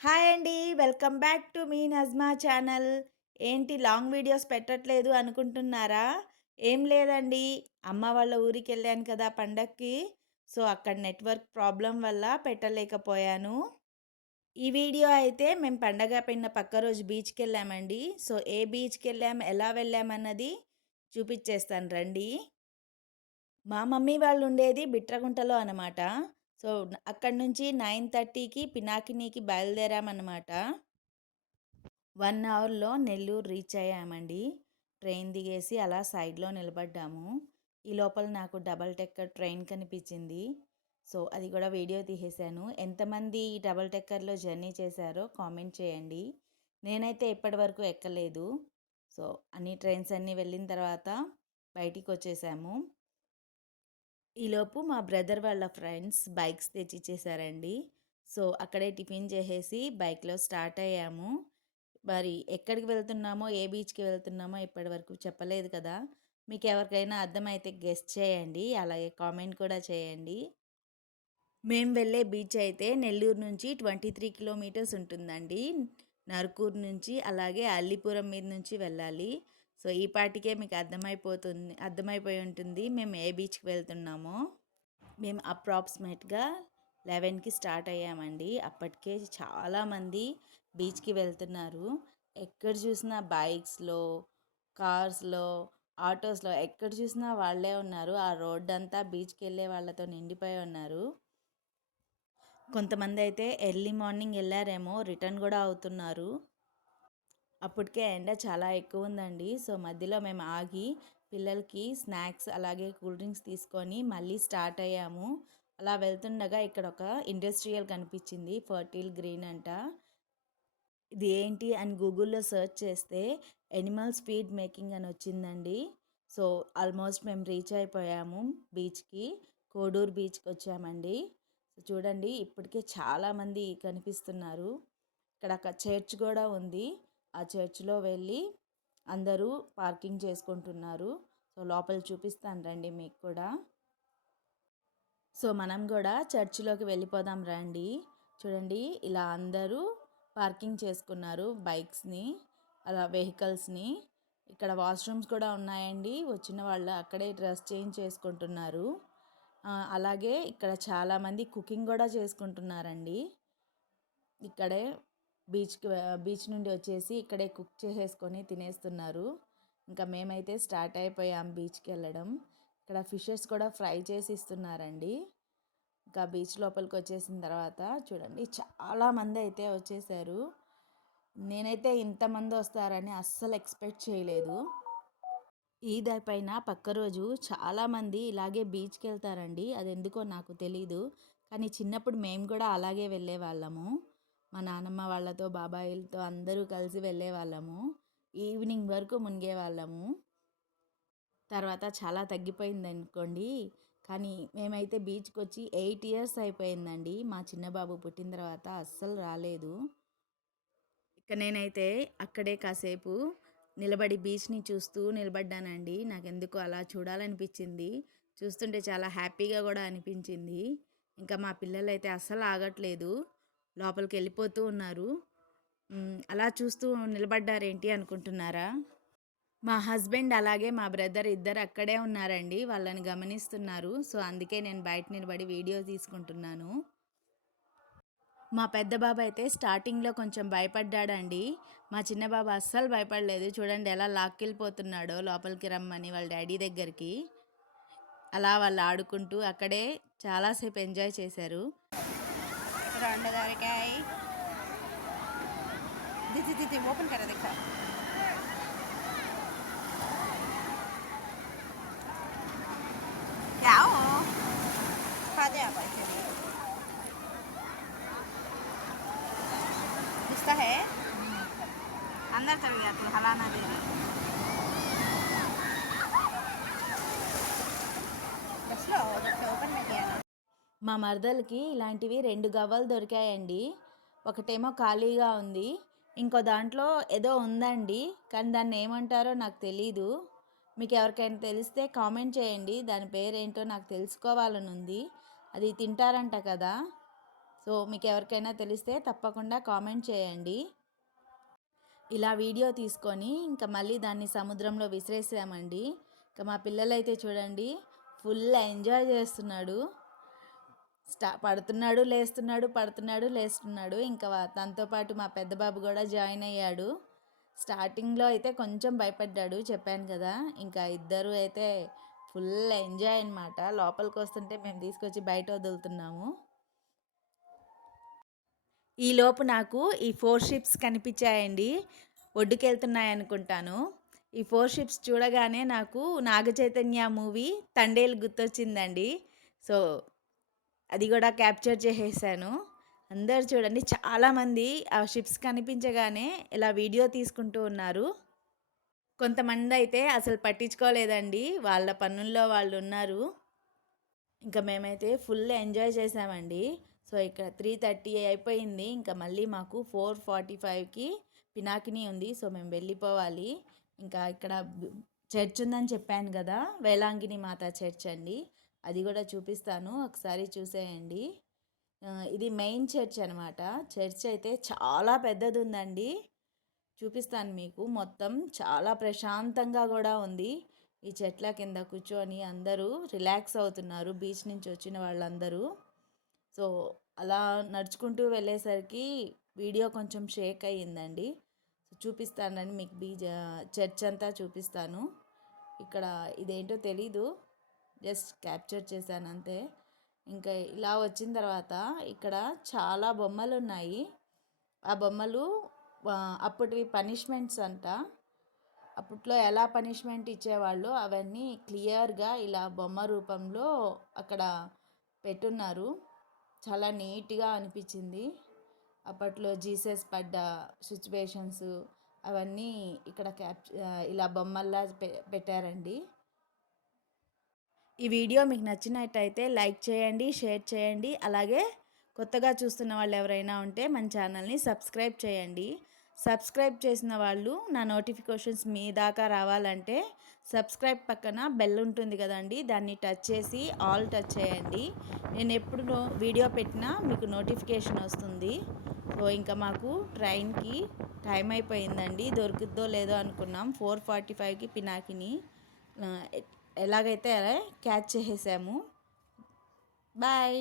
Hi అండి. Welcome back to me Najma channel. ఏంటి long videos పెట్టట్లేదు అనుకుంటున్నారా? ఏం లేదండి. అమ్మ వాళ్ళ ఊరికెళ్ళాను కదా పండక్కి. సో, అక్కడ నెట్వర్క్ ప్రాబ్లమ్ వల్ల పెట్టలేకపోయాను. ఈ వీడియో అయితే మేము పండగ అయిపోయిన పక్క రోజు బీచ్‌కెళ్ళామండి. సో, ఏ బీచ్‌కెళ్ళాం, ఎలా వెళ్ళామన్నది చూపిచ్చేస్తాను రండి. మా మమ్మీ వాళ్ళు ఉండేది బిట్రగుంటలో అనమాట. సో, అక్కడి నుంచి 9:30కి పినాకినీకి బయలుదేరామన్నమాట. 1 అవర్‌లో నెల్లూరు రీచ్ అయ్యామండి. ట్రైన్ దిగేసి అలా సైడ్‌లో నిలబడ్డాము. ఈ లోపల నాకు డబుల్ డెక్కర్ ట్రైన్ కనిపించింది. సో, అది కూడా వీడియో తీసేశాను. ఎంతమంది ఈ డబుల్ డెక్కర్‌లో జర్నీ చేశారో కామెంట్ చేయండి. నేనైతే ఇప్పటివరకు ఎక్కలేదు. సో, అన్ని ట్రైన్స్ అన్నీ వెళ్ళిన తర్వాత బయటికొచ్చేసాము. ఈలోపు మా బ్రదర్ వాళ్ళ ఫ్రెండ్స్ బైక్స్ తెచ్చిచ్చేసారండి. సో, అక్కడే టిఫిన్ చేసేసి బైక్‌లో స్టార్ట్ అయ్యాము. మరి ఎక్కడికి వెళ్తున్నామో, ఏ బీచ్‌కి వెళ్తున్నామో ఇప్పటివరకు చెప్పలేదు కదా! మీకెవరికైనా అర్థమైతే గెస్ చేయండి. అలాగే కామెంట్ కూడా చేయండి. మేము వెళ్ళే బీచ్ అయితే నెల్లూరు నుంచి 23 కిలోమీటర్స్ ఉంటుందండి. నరుకూరు నుంచి అలాగే అల్లిపురం మీద నుంచి వెళ్ళాలి. సో, ఈ పాటికే మీకు అర్థమైపోయి ఉంటుంది మేము ఏ బీచ్‌కి వెళ్తున్నామో. మేము అప్రాక్సిమేట్‌గా 11కి స్టార్ట్ అయ్యామండి. అప్పటికే చాలామంది బీచ్‌కి వెళ్తున్నారు. ఎక్కడ చూసినా బైక్స్‌లో, కార్స్‌లో, ఆటోస్‌లో ఎక్కడ చూసినా వాళ్ళే ఉన్నారు. ఆ రోడ్డంతా బీచ్‌కెళ్ళే వాళ్ళతో నిండిపోయి ఉన్నారు. కొంతమందయితే ఎర్లీ మార్నింగ్ ఎళ్లారేమో రిటర్న్ గూడా అవుతున్నారు. అప్పటికే ఎండ చాలా ఎక్కువుందండి. సో, మధ్యలో మేము ఆగి పిల్లలకి స్నాక్స్ అలాగే కూల్ డ్రింక్స్ తీసుకొని మళ్ళీ స్టార్ట్ అయ్యాము. అలా వెళ్తుండగా ఇక్కడ ఒక ఇండస్ట్రియల్ కనిపించింది. ఫర్టిల్ గ్రీన్ అంట. ఇది ఏంటి అని గూగుల్‌లో సెర్చ్ చేస్తే ఎనిమల్స్ ఫీడ్ మేకింగ్ అని వచ్చిందండి. సో, ఆల్మోస్ట్ మేము రీచ్ అయిపోయాము బీచ్‌కి. కోడూరు బీచ్‌కొచ్చామండి. సో, చూడండి ఇప్పటికే చాలామంది కనిపిస్తున్నారు. ఇక్కడ ఒక చర్చ్ గూడా ఉంది. ఆ చర్చ్‌లో వెళ్ళి అందరూ పార్కింగ్ చేసుకుంటున్నారు. సో, లోపల చూపిస్తాను రండి మీకు కూడా. సో, మనం గూడా చర్చ్‌లోకి వెళ్ళిపోదాం రండి. చూడండి ఇలా అందరూ పార్కింగ్ చేసుకున్నారు బైక్స్‌ని, అలా వెహికల్స్‌ని. ఇక్కడ వాష్‌రూమ్స్ కూడా ఉన్నాయండి. వచ్చిన వాళ్ళు అక్కడే డ్రెస్ చేంజ్ చేసుకుంటున్నారు. అలాగే ఇక్కడ చాలామంది కుకింగ్ గూడా చేసుకుంటున్నారండి. ఇక్కడే బీచ్ నుండి వచ్చేసి ఇక్కడే కుక్ చేసేసుకొని తినేస్తున్నారు. ఇంకా మేమైతే స్టార్ట్ అయిపోయాం బీచ్‌కెళ్ళడం. ఇక్కడ ఫిషెస్ కూడా ఫ్రై చేసి ఇస్తున్నారండి. ఇంకా బీచ్ లోపలికి వచ్చేసిన తర్వాత చూడండి చాలామంది అయితే వచ్చేసారు. నేనైతే ఇంతమంది వస్తారని అస్సలు ఎక్స్పెక్ట్ చేయలేదు. ఈద్ అయిపోయిన పక్క రోజు చాలామంది ఇలాగే బీచ్‌కెళ్తారండి. అదెందుకో నాకు తెలీదు. కానీ చిన్నప్పుడు మేము కూడా అలాగే వెళ్ళేవాళ్ళము. మా నానమ్మ వాళ్ళతో, బాబాయిలతో అందరూ కలిసి వెళ్ళేవాళ్ళము. ఈవినింగ్ వరకు మునిగేవాళ్ళము. తర్వాత చాలా తగ్గిపోయిందనుకోండి. కానీ మేమైతే బీచ్‌కొచ్చి 8 ఇయర్స్ అయిపోయిందండి. మా చిన్న బాబు పుట్టిన తర్వాత అస్సలు రాలేదు. ఇక నేనైతే అక్కడే కాసేపు నిలబడి బీచ్‌ని చూస్తూ నిలబడ్డానండి. నాకెందుకో అలా చూడాలనిపించింది. చూస్తుంటే చాలా హ్యాపీగా గూడా అనిపించింది. ఇంకా మా పిల్లలైతే అస్సలు ఆగట్లేదు. లోపలికెళ్ళిపోతూ ఉన్నారు. అలా చూస్తూ నిలబడ్డారేంటి అనుకుంటున్నారా? మా హస్బెండ్ అలాగే మా బ్రదర్ ఇద్దరు అక్కడే ఉన్నారండి. వాళ్ళని గమనిస్తున్నారు. సో, అందుకే నేను బయట నిలబడి వీడియో తీసుకుంటున్నాను. మా పెద్ద బాబు అయితే స్టార్టింగ్‌లో కొంచెం భయపడ్డాడండి. మా చిన్న బాబు అస్సలు భయపడలేదు. చూడండి ఎలా లాక్కెళ్ళిపోతున్నాడో లోపలికి రమ్మని వాళ్ళ డ్యాడీ దగ్గరికి. అలా వాళ్ళు ఆడుకుంటూ అక్కడే చాలా సేపు ఎంజాయ్ చేశారు. ఓపెన్ కరా దిక్కా. क्या हो खा दे आप ऐसे गुस्सा है अंदर चल गया तू हलाना दे रही बस लो ओपन में किया ना మా మరదలకి ఇలాంటివి 2 గవ్వలు దొరికాయండి. ఒకటేమో ఖాళీగా ఉంది. ఇంకో దాంట్లో ఏదో ఉందండి. కానీ దాన్ని ఏమంటారో నాకు తెలీదు. మీకు ఎవరికైనా తెలిస్తే కామెంట్ చేయండి. దాని పేరేంటో నాకు తెలుసుకోవాలని ఉంది. అది తింటారంట కదా! సో, సో మీకు ఎవరికైనా తెలిస్తే తప్పకుండా కామెంట్ చేయండి. ఇలా వీడియో తీసుకొని ఇంకా మళ్ళీ దాన్ని సముద్రంలో విసిరేసామండి. ఇంకా మా పిల్లలైతే చూడండి ఫుల్ ఎంజాయ్ చేస్తున్నాడు. పడుతున్నాడు లేస్తున్నాడు, పడుతున్నాడు లేస్తున్నాడు. ఇంకా తనతో పాటు మా పెద్ద బాబు కూడా జాయిన్ అయ్యాడు. స్టార్టింగ్లో అయితే కొంచెం భయపడ్డాడు, చెప్పాను కదా. ఇంకా ఇద్దరు అయితే ఫుల్ ఎంజాయ్ అనమాట. లోపలికి వస్తుంటే మేము తీసుకొచ్చి బయట వదులుతున్నాము. ఈలోపు నాకు ఈ 4 షిప్స్ కనిపించాయండి. ఒడ్డుకెళ్తున్నాయి అనుకుంటాను. ఈ 4 షిప్స్ చూడగానే నాకు నాగ చైతన్య మూవీ తండేలు గుర్తొచ్చిందండి. సో అది కూడా క్యాప్చర్ చేసేసాను. అందరు చూడండి చాలామంది ఆ షిప్స్ కనిపించగానే ఇలా వీడియో తీసుకుంటూ ఉన్నారు. కొంతమంది అయితే అసలు పట్టించుకోలేదండి, వాళ్ళ పనుల్లో వాళ్ళు ఉన్నారు. ఇంకా మేమైతే ఫుల్ ఎంజాయ్ చేసామండి. సో ఇక్కడ 3:30 అయిపోయింది. ఇంకా మళ్ళీ మాకు 4:45కి పినాకిని ఉంది. సో మేము వెళ్ళిపోవాలి. ఇంకా ఇక్కడ చర్చ్ ఉందని చెప్పాను కదా, వేలాంగిని మాత చర్చ్ అండి. అది కూడా చూపిస్తాను, ఒకసారి చూసేయండి. ఇది మెయిన్ చర్చ్ అనమాట. చర్చ్ అయితే చాలా పెద్దది ఉందండి, చూపిస్తాను మీకు. మొత్తం చాలా ప్రశాంతంగా కూడా ఉంది. ఈ చెట్ల కింద కూర్చొని అందరూ రిలాక్స్ అవుతున్నారు, బీచ్ నుంచి వచ్చిన వాళ్ళందరూ. సో అలా నడుచుకుంటూ వెళ్ళేసరికి వీడియో కొంచెం షేక్ అయ్యిందండి. చూపిస్తానండి మీకు చర్చ్ అంతా చూపిస్తాను. ఇక్కడ ఇదేంటో తెలీదు, జస్ట్ క్యాప్చర్ చేశాను అంతే. ఇంకా ఇలా వచ్చిన తర్వాత ఇక్కడ చాలా బొమ్మలు ఉన్నాయి. ఆ బొమ్మలు అప్పటివి పనిష్మెంట్స్ అంట. అప్పట్లో ఎలా పనిష్మెంట్ ఇచ్చేవాళ్ళు అవన్నీ క్లియర్గా ఇలా బొమ్మ రూపంలో అక్కడ పెట్టున్నారు. చాలా నీట్గా అనిపించింది. అప్పట్లో జీసస్ పడ్డ సిచ్యువేషన్స్ అవన్నీ ఇక్కడ ఇలా బొమ్మల్లా పెట్టారండి. ఈ వీడియో మీకు నచ్చినట్టయితే లైక్ చేయండి, షేర్ చేయండి. అలాగే కొత్తగా చూస్తున్న వాళ్ళు ఎవరైనా ఉంటే మన ఛానల్ని సబ్స్క్రైబ్ చేయండి. సబ్స్క్రైబ్ చేసిన వాళ్ళు నా నోటిఫికేషన్స్ మీ దాకా రావాలంటే సబ్స్క్రైబ్ పక్కన బెల్ ఉంటుంది కదండి, దాన్ని టచ్ చేసి ఆల్ టచ్ చేయండి. నేను ఎప్పుడు వీడియో పెట్టినా మీకు నోటిఫికేషన్ వస్తుంది. సో ఇంకా మాకు ట్రైన్కి టైం అయిపోయిందండి, దొరుకుద్దో లేదో అనుకున్నాం. 4:45కి పినాకిని ఎలాగైతే క్యాచ్ చేసేసాము. బాయ్.